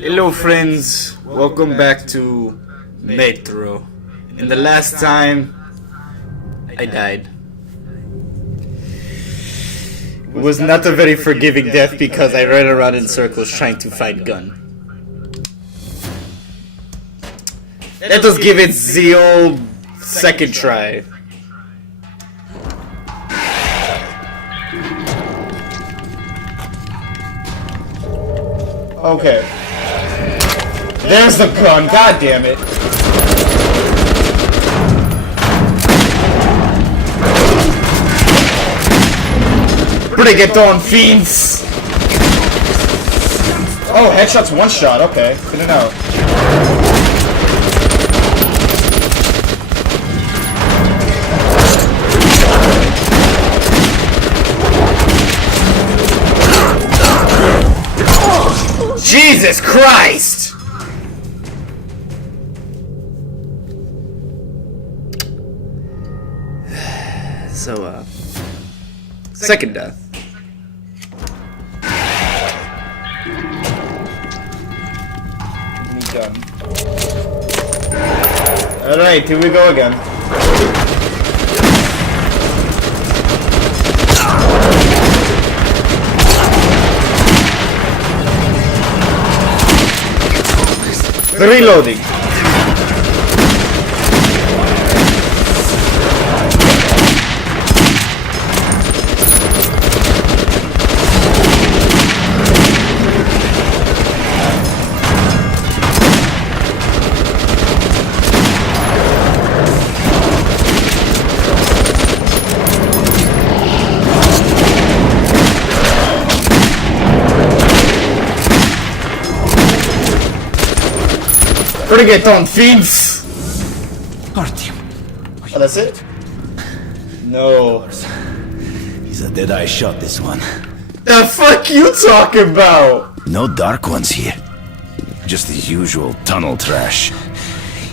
Hello friends, welcome back to Metro. In the last time, I died. It was not a very forgiving death because I ran around in circles trying to find gun. Let us give it the old second try. Okay. There's the gun, god damn it. Bring it on, fiends! Oh, headshot's one shot, okay. Good to know. Jesus Christ! So, second death. Done. Alright, here we go again. Reloading. Bring it on, fiends! Artyom. Oh, that's it? No. He's a dead-eye shot, this one. The fuck you talking about? No dark ones here. Just the usual tunnel trash.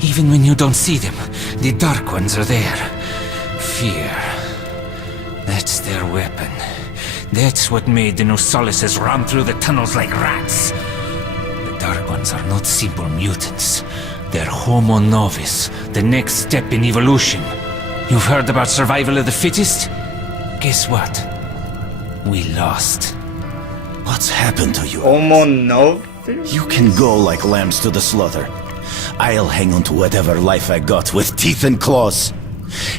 Even when you don't see them, the Dark Ones are there. Fear. That's their weapon. That's what made the Nosalises run through the tunnels like rats. The Dark Ones are not simple mutants. They're Homo Novus, the next step in evolution. You've heard about survival of the fittest? Guess what? We lost. What's happened to you? Homo Novus? You can go like lambs to the slaughter. I'll hang on to whatever life I got with teeth and claws.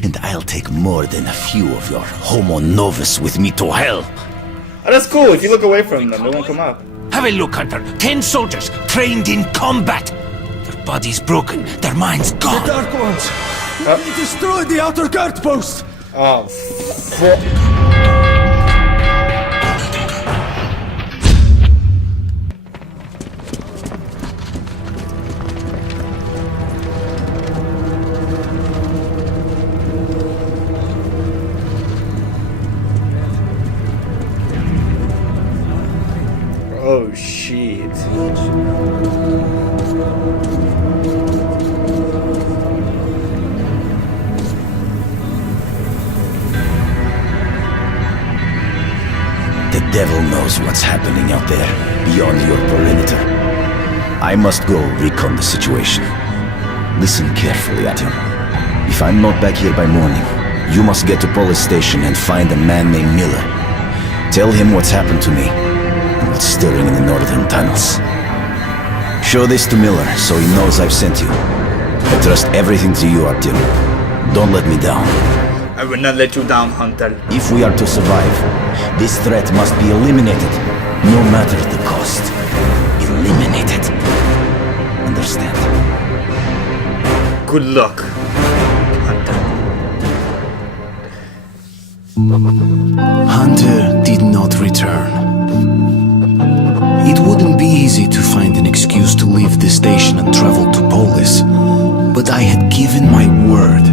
And I'll take more than a few of your Homo Novus with me to hell. Oh, that's cool. If you look away from them, they won't come up. Have a look, Hunter. 10 soldiers, trained in combat. Their bodies broken, their minds gone. The Dark Ones! We destroyed the outer guard post! Oh, fuck. Oh shit. The devil knows what's happening out there, beyond your perimeter. I must go recon the situation. Listen carefully, Artyom. If I'm not back here by morning, you must get to police station and find a man named Miller. Tell him what's happened to me, and what's stirring in the northern tunnels. Show this to Miller, so he knows I've sent you. I trust everything to you, Artyom. Don't let me down. I will not let you down, Hunter. If we are to survive, this threat must be eliminated, no matter the cost. Eliminated. Understand? Good luck, Hunter. Hunter did not return. It wouldn't be easy to find an excuse to leave the station and travel to Polis, but I had given my word.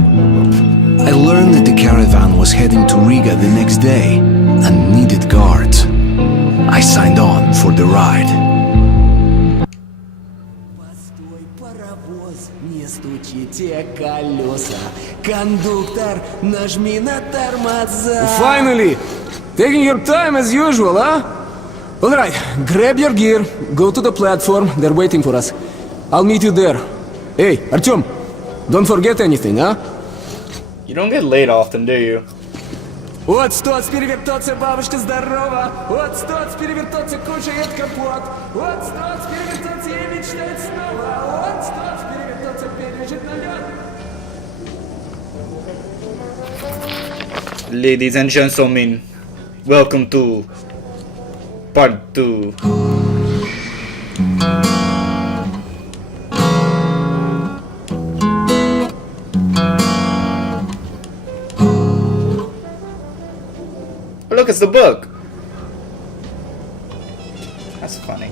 I learned that the caravan was heading to Riga the next day and needed guards. I signed on for the ride. Кондуктор, нажми на тормоза. Finally! Taking your time as usual, huh? Alright, grab your gear, go to the platform, they're waiting for us. I'll meet you there. Hey, Artyom, don't forget anything, huh? You don't get laid often, do you? Вот стоц, перевертоться, бабушка здорова. Вот стоц, перевертоться, кушает компот. Вот стоц, перевертоться и мечтает снова. Вот стоц, перевертоться, пережить налет. Ladies and gentlemen, welcome to part 2. Look, it's the book. That's funny.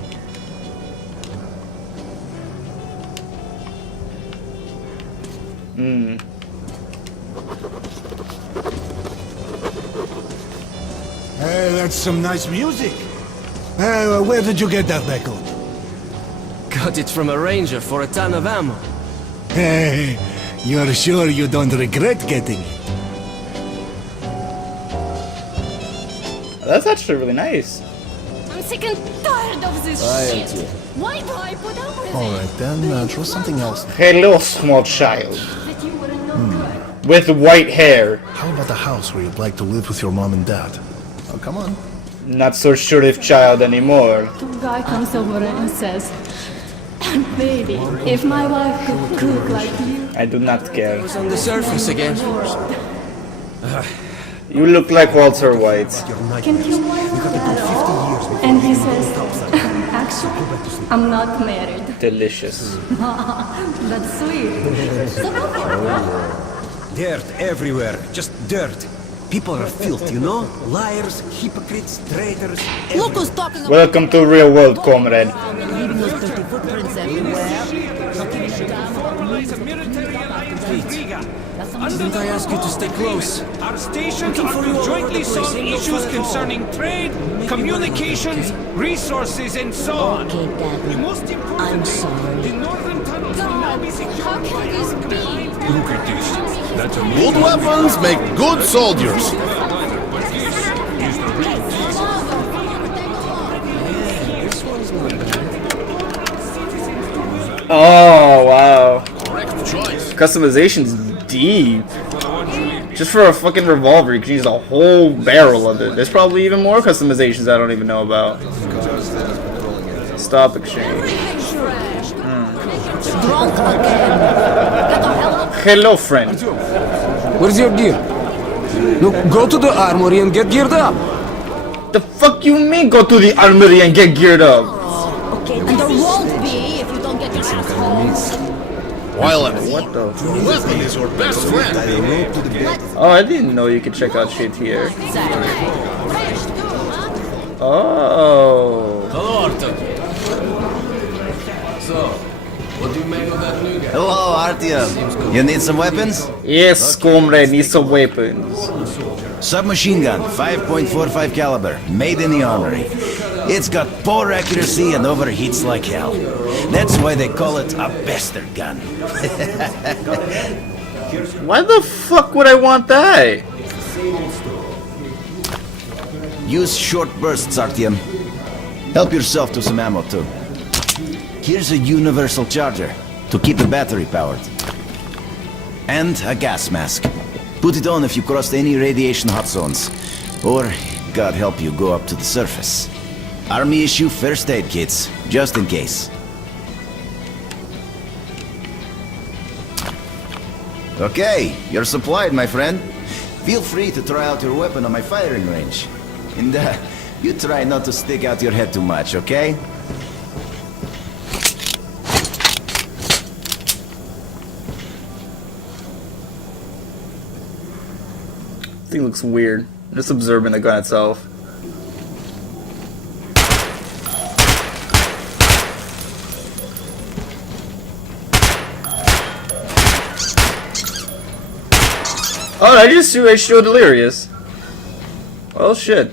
Hey, that's some nice music. Where did you get that record? Got it from a ranger for a ton of ammo. Hey, you're sure you don't regret getting it? That's actually really nice. I'm sick and tired of this shit. Why do I put up with Alright then, try something else. Hello, small child. That you were no good. With white hair. How about the house where you'd like to live with your mom and dad? Oh, come on. Not so sure if child anymore. The guy comes over and says, baby, if my wife could cook like you, I do not care. It's on the surface again. You look like Walter White. can you wife that? And he says, actually, I'm not married. Delicious. That's sweet. Dirt everywhere, just dirt. People are filth, you know? Liars, hypocrites, traitors. Look who's talking about Welcome to real world, comrade. leaving those dirty footprints everywhere. Didn't I ask you to stay close? Our stations are to jointly solve issues concerning trade, communications, resources, and so on. Okay, Dad. The most important I'm sorry. the northern tunnels will now be secured. How can this be? Look at this. That's a Good weapons make good soldiers. Oh, wow. Correct choice. Customization's deep. Just for a fucking revolver, you can use a whole barrel of it. There's probably even more customizations I don't even know about. Stop exchange. Drunk again. Get the hell up. Hello, friend. Where's your gear? No, go to the armory and get geared up. The fuck you mean go to the armory and get geared up? Okay, and there won't be if you don't get your ass home. While at What war, the? your weapon is your best friend. Oh, I didn't know you could check out shit here. Oh. Hello, Artyom. You need some weapons? Yes, comrade, need some weapons. Submachine gun, 5.45 caliber, made in the armory. It's got poor accuracy and overheats like hell. That's why they call it a bastard gun. Why the fuck would I want that? Use short bursts, Artyom. Help yourself to some ammo, too. Here's a universal charger to keep the battery powered. And a gas mask. Put it on if you crossed any radiation hot zones. Or, God help you, go up to the surface. Army issue first aid kits, just in case. Okay, you're supplied, my friend. Feel free to try out your weapon on my firing range. And you try not to stick out your head too much, okay? Thing looks weird. Just observing the gun itself. Oh, I just do H2O Delirious. Well, shit.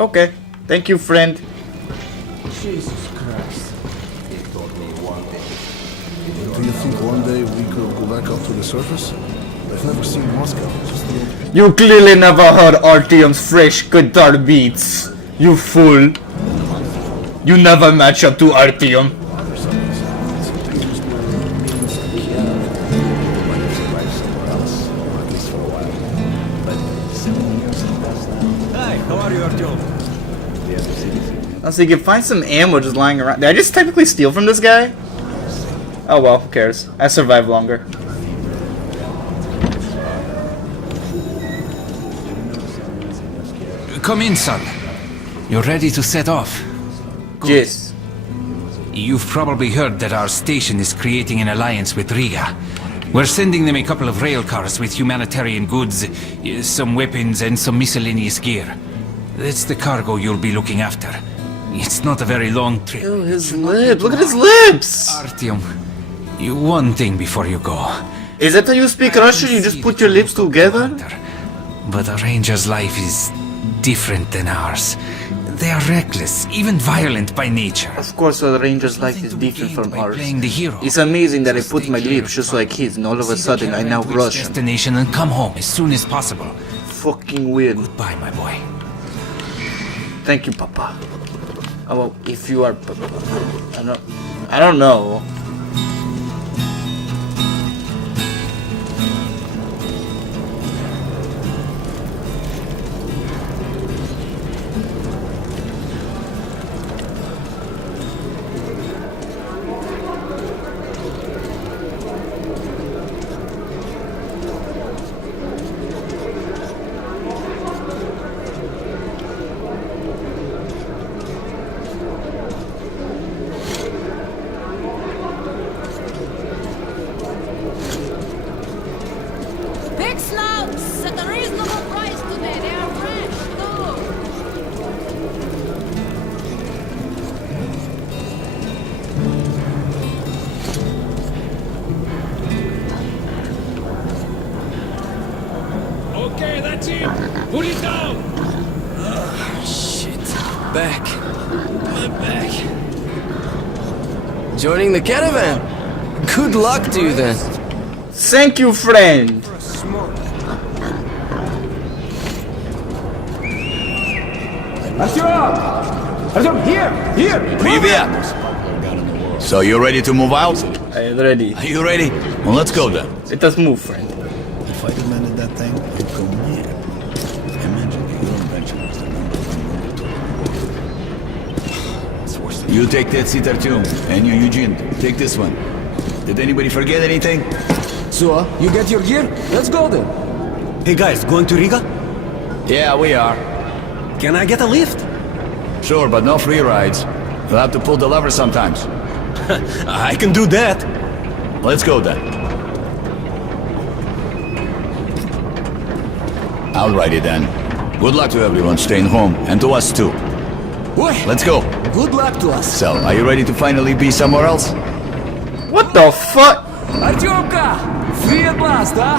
Okay. Thank you, friend. Jesus Christ. Do you think one day we could go back up to the surface? I've never seen Moscow. Just a little... You clearly never heard Artyom's fresh guitar beats. You fool. You never match up to Artyom. Hi, how are you, Artyom? So you can find some ammo just lying around. Did I just technically steal from this guy? Oh well, who cares? I survived longer. Come in, son. You're ready to set off. Yes. You've probably heard that our station is creating an alliance with Riga. We're sending them a couple of rail cars with humanitarian goods, some weapons, and some miscellaneous gear. That's the cargo you'll be looking after. It's not a very long trip. Ew, his lips. Look at his lips. Artyom, one thing before you go. Is that how you speak Russian? You just put your lips together? But a ranger's life is different than ours. They are reckless, even violent by nature. Of course, a ranger's life is different from ours. Playing the hero. It's amazing that I put my lips just like his, and all of a sudden I now Russian. Destination and come home as soon as possible. Fucking weird. Bye, my boy. Thank you, Papa. Oh, well, if you are, I don't know. Big slabs at a reasonable price today. They are fresh, too. Okay, that's it. Put it down. Shit. Back. My back. Joining the caravan. Good luck to you then. Thank you, friend. Artyom, here! Привет! So you ready to move out? I am ready. Are you ready? Well, let's go then. Let us move, friend. If I commanded that thing, I'd go mad. Imagine your invention was the number one. You take that seat, Artyom, and you, Eugene, take this one. Did anybody forget anything? So, you get your gear? Let's go then. Hey guys, going to Riga? Yeah, we are. Can I get a lift? Sure, but no free rides. You'll have to pull the lever sometimes. I can do that. Let's go then. Alrighty then. Good luck to everyone staying home, and to us too. Oi, Let's go. good luck to us. So, are you ready to finally be somewhere else? What the fuck? Artyomka! Free at last, huh?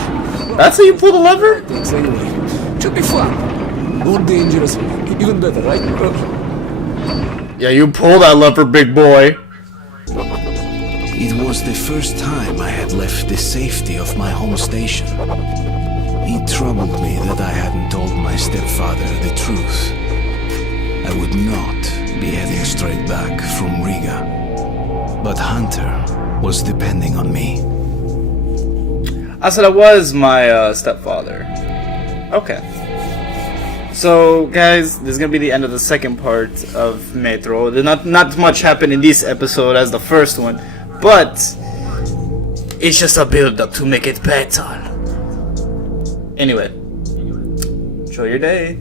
That's how you pull the lever? Thanks anyway. Should be fun. More dangerous. Even better, right? Yeah, you pull that lever, big boy. It was the first time I had left the safety of my home station. It troubled me that I hadn't told my stepfather the truth. I would not be heading straight back from Riga. But Hunter was depending on me. I said I was my stepfather. Okay. So, guys, this is gonna be the end of the second part of Metro. There's not much happened in this episode as the first one, but it's just a build-up to make it better. Anyway, enjoy your day.